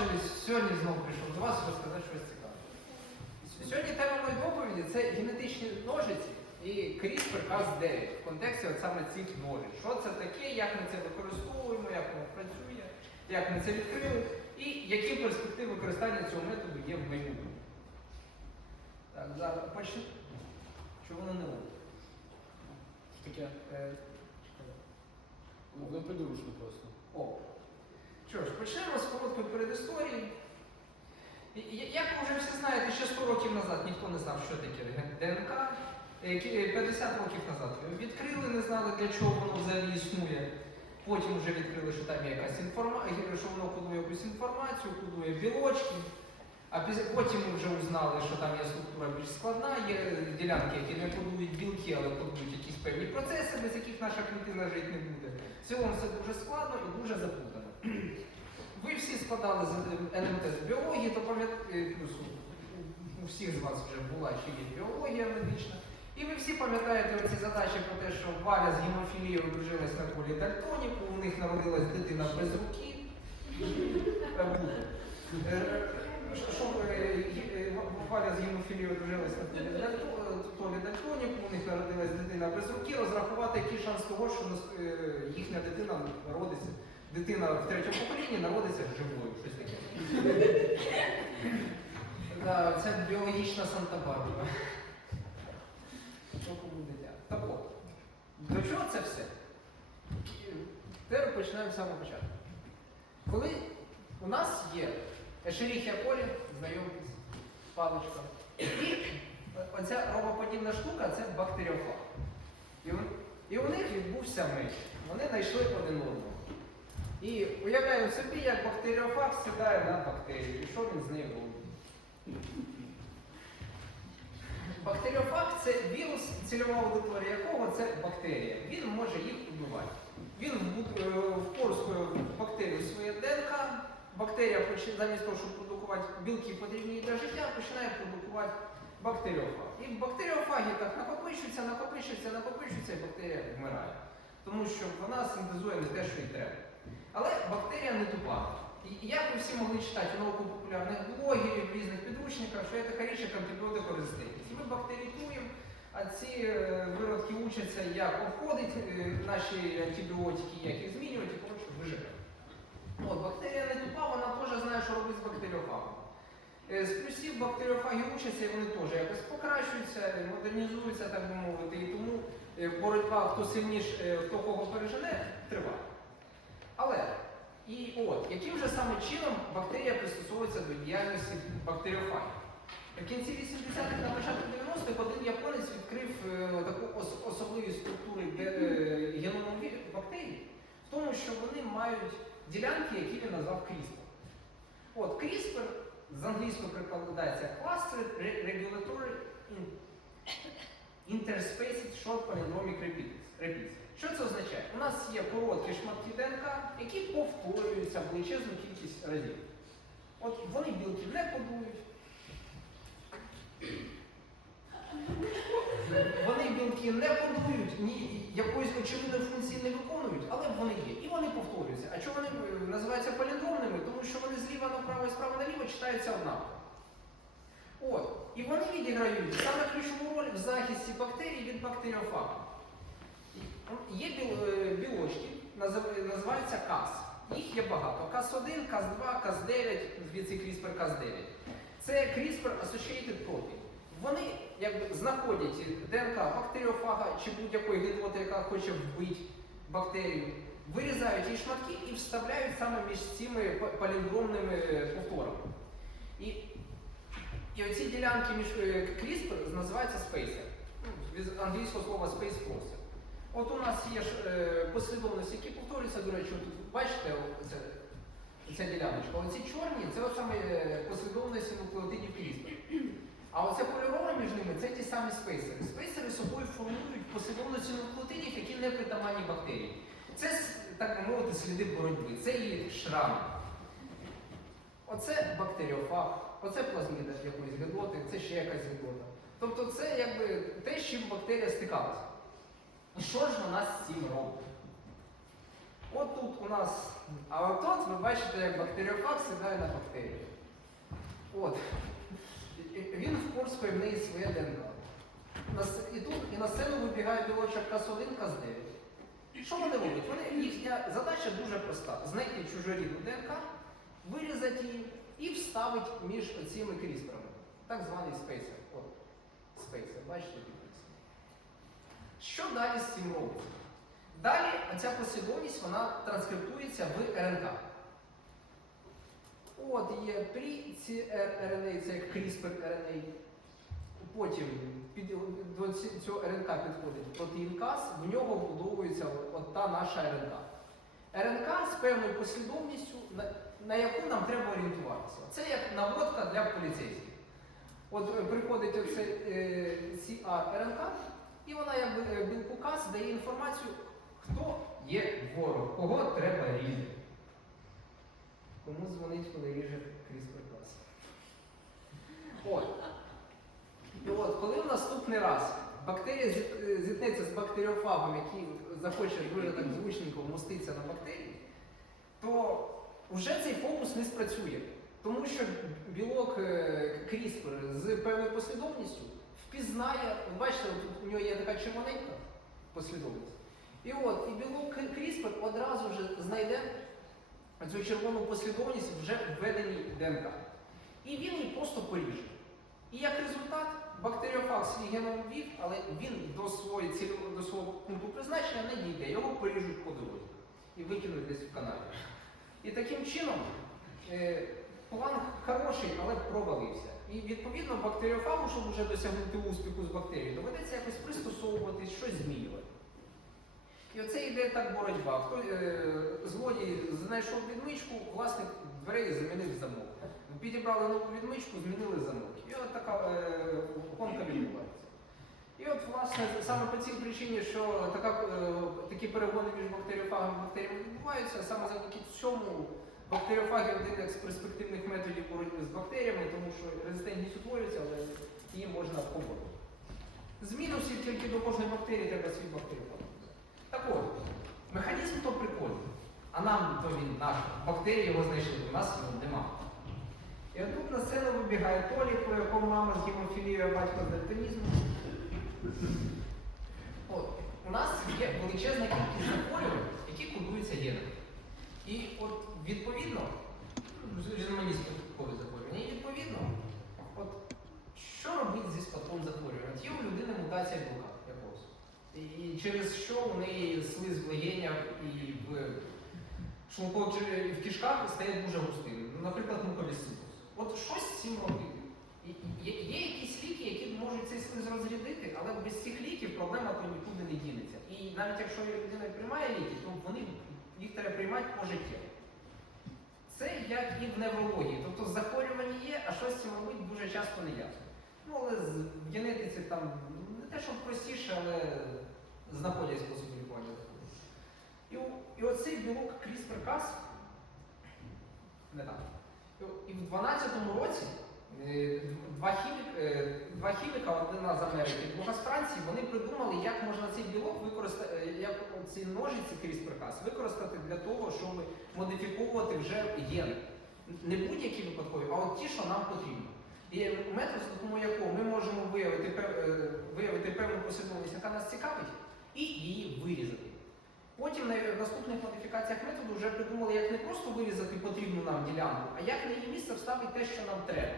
побачились. Сьогодні знову прийшов до вас розказати щось цікаве. Сьогодні тема моєї доповіді це генетичні ножиці і CRISPR-Cas9 в контексті от саме цих ножиць. Що це таке, як ми це використовуємо, як воно працює, як ми це відкрили, і які перспективи використання цього методу є в майбутньому. Так, зараз почнемо. Чого воно не робить? Таке? Е, Ну, воно придурушно просто. О. Що ж, почнемо з короткої передісторії. Як ви вже всі знаєте, ще 100 років назад ніхто не знав, що таке ДНК. Е, 50 років назад відкрили, не знали, для чого воно взагалі існує. Потім вже відкрили, що там є якась інформація, що воно кодує якусь інформацію, кодує білочки. А потім ми вже узнали, що там є структура більш складна, є ділянки, які не кодують білки, але кодують якісь певні процеси, без яких наша клітина жити не буде. В цілому все дуже складно і дуже заплутано. Ви всі складали з НМТ з біології, то пам'ятаєте, у- у всіх з вас вже була чи є біологія медична. І ви всі пам'ятаєте оці задачі про те, що Валя з гемофілією одружилась на полі Дальтоніку, у них народилась дитина без руки. Ге- е, Валя з гемофілією одружилась на полі Дальтоніку, у них народилась дитина без руки, розрахувати, який шанс того, що їхня дитина народиться. Дитина в третьому поколінні народиться живою, щось таке. Це біологічна Санта-Барбара. Так от, до чого це все? Тепер починаємо з самого початку. Коли у нас є Ешеріхія колі, знайомтесь, паличка, і оця робоподібна штука це бактеріофаг. І у них відбувся меч. Вони знайшли один одного. І уявляємо собі, як бактеріофаг сідає на бактерію. І що він з нею робить? Бактеріофаг це вірус, цільова аудиторія якого це бактерія. Він може їх убивати. Він е, впорскує в бактерію своє ДНК. Бактерія замість того, щоб продукувати білки потрібні для життя, починає продукувати бактеріофаг. І бактеріофагі так накопичується, накопичується, накопичується, і бактерія вмирає. Тому що вона синтезує не те, що їй треба. Але бактерія не тупа. І як ви всі могли читати в науково-популярних блогерів, різних підручниках, що є така річ, як антибіотикорезистентність. Ми бактеріюємо, а ці е, виродки учаться, як обходити е, наші антибіотики, як їх змінювати, і коротше виживати. От, бактерія не тупа, вона теж знає, що робити з бактеріофагом. Е, З плюсів бактеріофаги учаться, і вони теж якось покращуються, модернізуються, так би мовити, і тому боротьба, хто сильніше, хто кого пережене, триває. І от, яким же саме чином бактерія пристосовується до діяльності бактеріофагів? В кінці 80-х на початку 90-х один японець відкрив е, таку ос- особливість структури е, геному бактерій в тому, що вони мають ділянки, які він назвав CRISPR. От CRISPR з англійської перекладається Clustered Re- Regulatory In- Interspaced Short Palindromic Repeats. Що це означає? У нас є короткі шматки ДНК, які повторюються величезну кількість разів. От вони білки не кодують. Вони білки не кодують, ні якоїсь очевидної функції не виконують, але вони є. І вони повторюються. А чому вони е, називаються паліндромними? Тому що вони зліва направо і справа наліво читаються однаково. От. І вони відіграють саме ключову роль в захисті бактерій від бактеріофагу. Є е, білочки, називаються КАС. Їх є багато. КАС-1, КАС-2, КАС-9, звідси CRISPR Cas9. Це CRISPR Associated Protein. Вони якби знаходять ДНК бактеріофага чи будь-якої гидроти, яка хоче вбити бактерію, вирізають її шматки і вставляють саме між цими па- паліндромними е, повторами. І, і оці ділянки між е, CRISPR називаються спейсер. Від англійського слова space process. От у нас є е, послідовності, які повторюються, до речі, тут бачите, оце, ця діляночка. Оці чорні це саме е, послідовності нуклеотидів CRISPR. А оце кольорове між ними це ті самі спейсери. Спейсери собою формують послідовності нуклеотидів, які не притаманні бактерії. Це, так би мовити, сліди боротьби, це її шрами. Оце бактеріофаг, оце плазміда якоїсь гидоти, це ще якась гидота. Тобто це якби те, з чим бактерія стикалася. Що ж вона з цим робить? От тут у нас, а от тут ви бачите, як бактеріофаг сідає на бактерію. От. Він впорскує в неї своє ДНК. І тут і на сцену вибігає білочок КАС-1, КАС-9. Що вони роблять? Вони, їхня задача дуже проста: знайти чужорідну ДНК, вирізати її і вставити між цими крісперами. Так званий спейсер. От, спейсер, бачите. Що далі з цим робиться? Далі ця послідовність вона транскриптується в РНК. От є при RNA, це як CRISPR RNA. Потім під, до цього РНК підходить протеїн Cas, в нього вбудовується от та наша РНК. РНК з певною послідовністю, на, на яку нам треба орієнтуватися. Це як наводка для поліцейських. От приходить оце е, CR-РНК, і вона якби е, білку Cas дає інформацію, хто є ворог, кого треба різати. Кому дзвонить, коли ріже CRISPR-Cas. От. І от, коли в наступний раз бактерія е, зіткнеться з бактеріофагом, який захоче дуже так звучненько вмоститися на бактерії, то вже цей фокус не спрацює. Тому що білок е, CRISPR з певною послідовністю впізнає, бачите, у нього є така червоненька послідовність. І от, і білок CRISPR одразу вже знайде цю червону послідовність вже введеній ДНК. І він її просто поріже. І як результат, бактеріофаг свій геном ввів, але він до, своєї цільового- до свого пункту призначення не дійде, його поріжуть по дорозі і викинуть десь в каналі. І таким чином е, план хороший, але провалився. І відповідно бактеріофагу, щоб вже досягнути успіху з бактерією, доведеться якось пристосовуватись, щось змінювати. І оце йде так боротьба. Хто е, злодій знайшов відмичку, власник дверей замінив замок. Підібрали нову відмичку, змінили замок. І от така е, гонка відбувається. І от, власне, саме по цій причині, що така, е, такі перегони між бактеріофагами і бактеріями відбуваються, саме завдяки цьому бактеріофаги один з перспективних методів боротьби з бактеріями, тому що резистентність утворюється, але її можна побороти. З мінусів тільки до кожної бактерії треба свій бактеріофаг. Так от, механізм то прикольний. А нам то він наш. Бактерії його знайшли, у нас його нема. І отут на сцену вибігає Толік, по якому мама з гемофілією, батько з дальтонізмом. От, у нас є величезна кількість захворювань, які кодуються генами. І от відповідно, різноманітні спадкові захворювання, і відповідно, от що робити зі спадковим захворюванням? От Є у людини мутація білка якогось. І через що у неї слиз в легенях і в шлункових в кишках стає дуже густим. Ну, Наприклад, муковісцидоз. От щось з цим робити. Є, є якісь ліки, які можуть цей слиз розрядити, але без цих ліків проблема то нікуди не дінеться. І навіть якщо людина приймає ліки, то вони їх треба приймати пожиттєво. Це як і в неврології. Тобто захворювання є, а щось цим дуже часто не ясно. Ну, але в генетиці там не те, що простіше, але знаходять способи лікування. І, і оцей білок CRISPR-Cas, не так. І в 12-му році два, хімік, е, два хіміка, одна з Америки, друга з Франції, вони придумали, як можна цей білок використати, як ці ножиці CRISPR-Cas використати для того, щоб модифікувати вже гени. Не будь-які випадкові, а от ті, що нам потрібно. І метод, за допомогою якого ми можемо виявити, е, виявити певну послідовність, яка нас цікавить, і її вирізати. Потім на наступних модифікаціях методу вже придумали, як не просто вирізати потрібну нам ділянку, а як на її місце вставити те, що нам треба.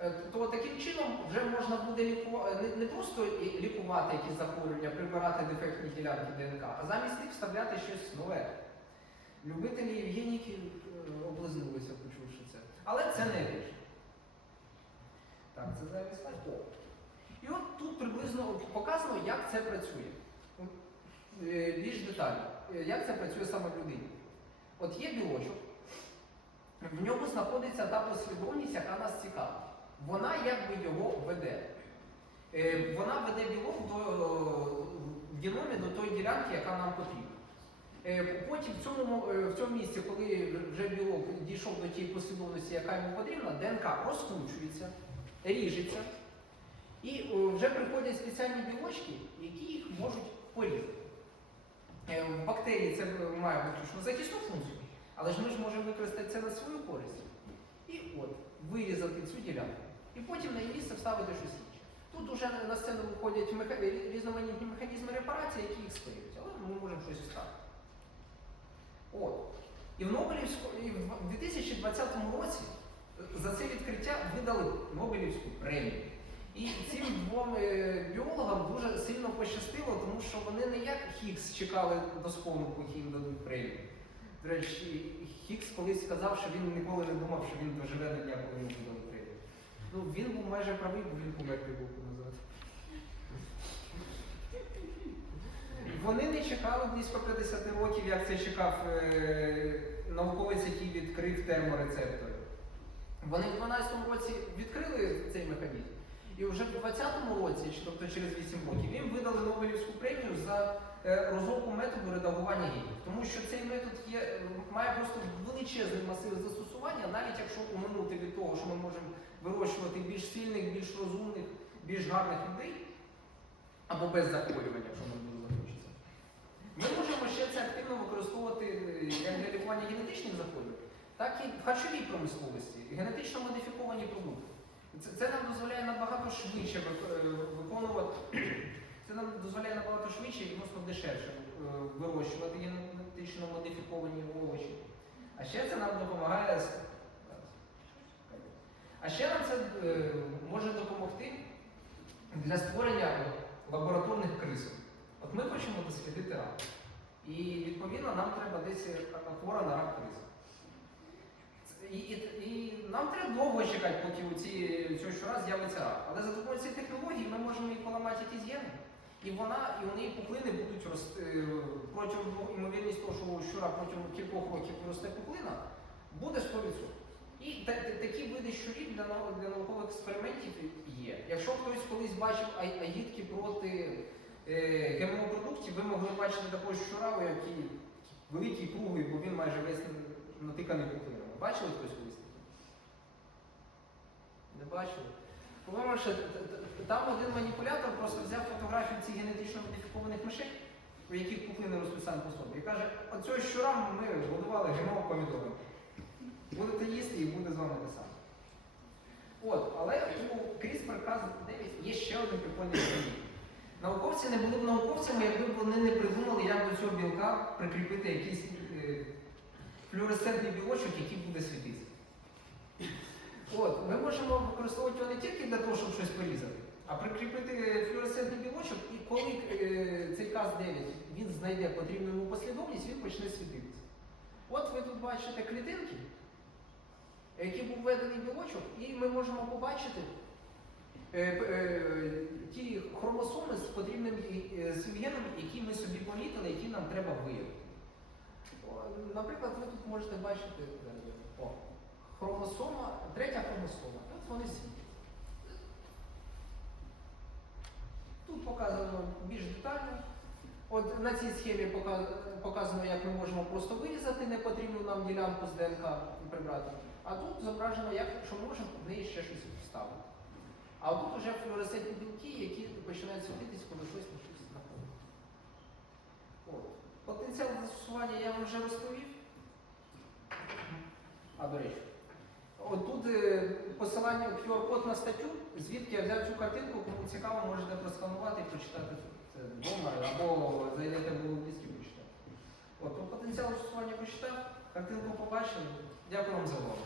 Е, То таким чином вже можна буде лікувати не, просто лікувати якісь захворювання, прибирати дефектні ділянки ДНК, а замість них вставляти щось нове. Любителі Євгеніки е, облизнулися, почувши це. Але це не річ. Так, це зайвий слайд. І от тут приблизно показано, як це працює. Е, Більш детально, Е, як це працює саме в людині. От є білочок, в ньому знаходиться та послідовність, яка нас цікавить. Вона якби його веде. Е, Вона веде білок в геномі до тої ділянки, яка нам потрібна. Е, Потім в цьому, е, в цьому місці, коли вже білок дійшов до тієї послідовності, яка йому потрібна, ДНК розкручується, ріжеться, і вже приходять спеціальні білочки, які їх можуть порізати. В бактерії це має виключно захисну функцію, але ж ми ж можемо використати це на свою користь. І от, вирізати цю ділянку. Потім на її місце щось інше. Тут вже на сцену виходять меха- різноманітні механізми репарації, які їх створюють, але ми можемо щось вставити. От. І в Нобелівську, і в 2020 році за це відкриття видали Нобелівську премію. І цим двом е, біологам дуже сильно пощастило, тому що вони не як Хіггс чекали до сповну, поки їм дадуть премію. До речі, Хіггс колись сказав, що він ніколи не думав, що він доживе до дня, коли йому дали премію. Ну, він був майже правий, бо він помер півроку назад. Вони не чекали близько 50 років, як це чекав е, науковець, який відкрив терморецептори. Вони в 12-му році відкрили цей механізм. І вже в 20-му році, тобто через 8 років, їм видали Нобелівську премію за е, розробку методу редагування генів. Тому що цей метод є, е, має просто величезний масив застосування, навіть якщо уминути від того, що ми можемо вирощувати більш сильних, більш розумних, більш гарних людей, або без захворювання, якщо ми дуже захочеться. Ми можемо ще це активно використовувати е, як для лікування генетичних захворювань, так і в харчовій промисловості, генетично модифіковані продукти. Це, це нам дозволяє набагато швидше е, виконувати, це нам дозволяє набагато швидше і відносно дешевше вирощувати генетично модифіковані овочі. А ще це нам допомагає. А ще нам це е, може допомогти для створення лабораторних крисок. От ми хочемо дослідити рак. І відповідно нам треба десь хвора на рак криси. І, і, і нам треба довго чекати, поки у ці, цього щора з'явиться рак. Але за допомогою цієї технології ми можемо їй поламати якісь гени, і вона, і у неї пуклини будуть рости е, протягом ймовірність того, що щура протягом кількох років росте пуклина, буде 100%. І та- та- такі види щурів для, для наукових експериментів є. Якщо хтось колись бачив агітки проти е, ГМО-продуктів, ви могли бачити такого щура, який великий круглий, бо він майже весь натиканий пуклинами. Бачили хтось колись? Не бачили? Т- там один маніпулятор просто взяв фотографію цих генетично модифікованих мишей, у яких пуклини ростуть сам по собі, і каже, оцього щура ми годували ГМО помідором. Будете їсти і буде з вами те саме. От, але у CRISPR-Cas9 є ще один прикольний момент. Науковці не були б науковцями, якби вони не придумали, як до цього білка прикріпити якийсь е, флюоресцентний білочок, який буде світитися. От, ми можемо використовувати його не тільки для того, щоб щось порізати, а прикріпити флюоресцентний білочок, і коли е, цей КАЗ-9 він знайде потрібну йому послідовність, він почне світитися. От ви тут бачите клітинки, який був введений білочок, і ми можемо побачити е, е, ті хромосоми з потрібним е, з які ми собі помітили, які нам треба виявити. Наприклад, ви тут можете бачити е, о, хромосома, третя хромосома. От вони світять. Тут показано більш детально. От на цій схемі показано, як ми можемо просто вирізати непотрібну нам ділянку з ДНК і прибрати. А тут зображено, як, що можемо в неї ще щось вставити. А тут вже флуоресцентні білки, які починають світитись, коли щось на щось знаходить. От. Потенціал застосування я вам вже розповів. А до речі, е, в QR-код на статтю, звідки я взяв цю картинку, кому цікаво, можете просканувати і прочитати це вдома, або зайдете в і почитати. От, про потенціал застосування почитав, картинку побачили. Дякую вам за увагу.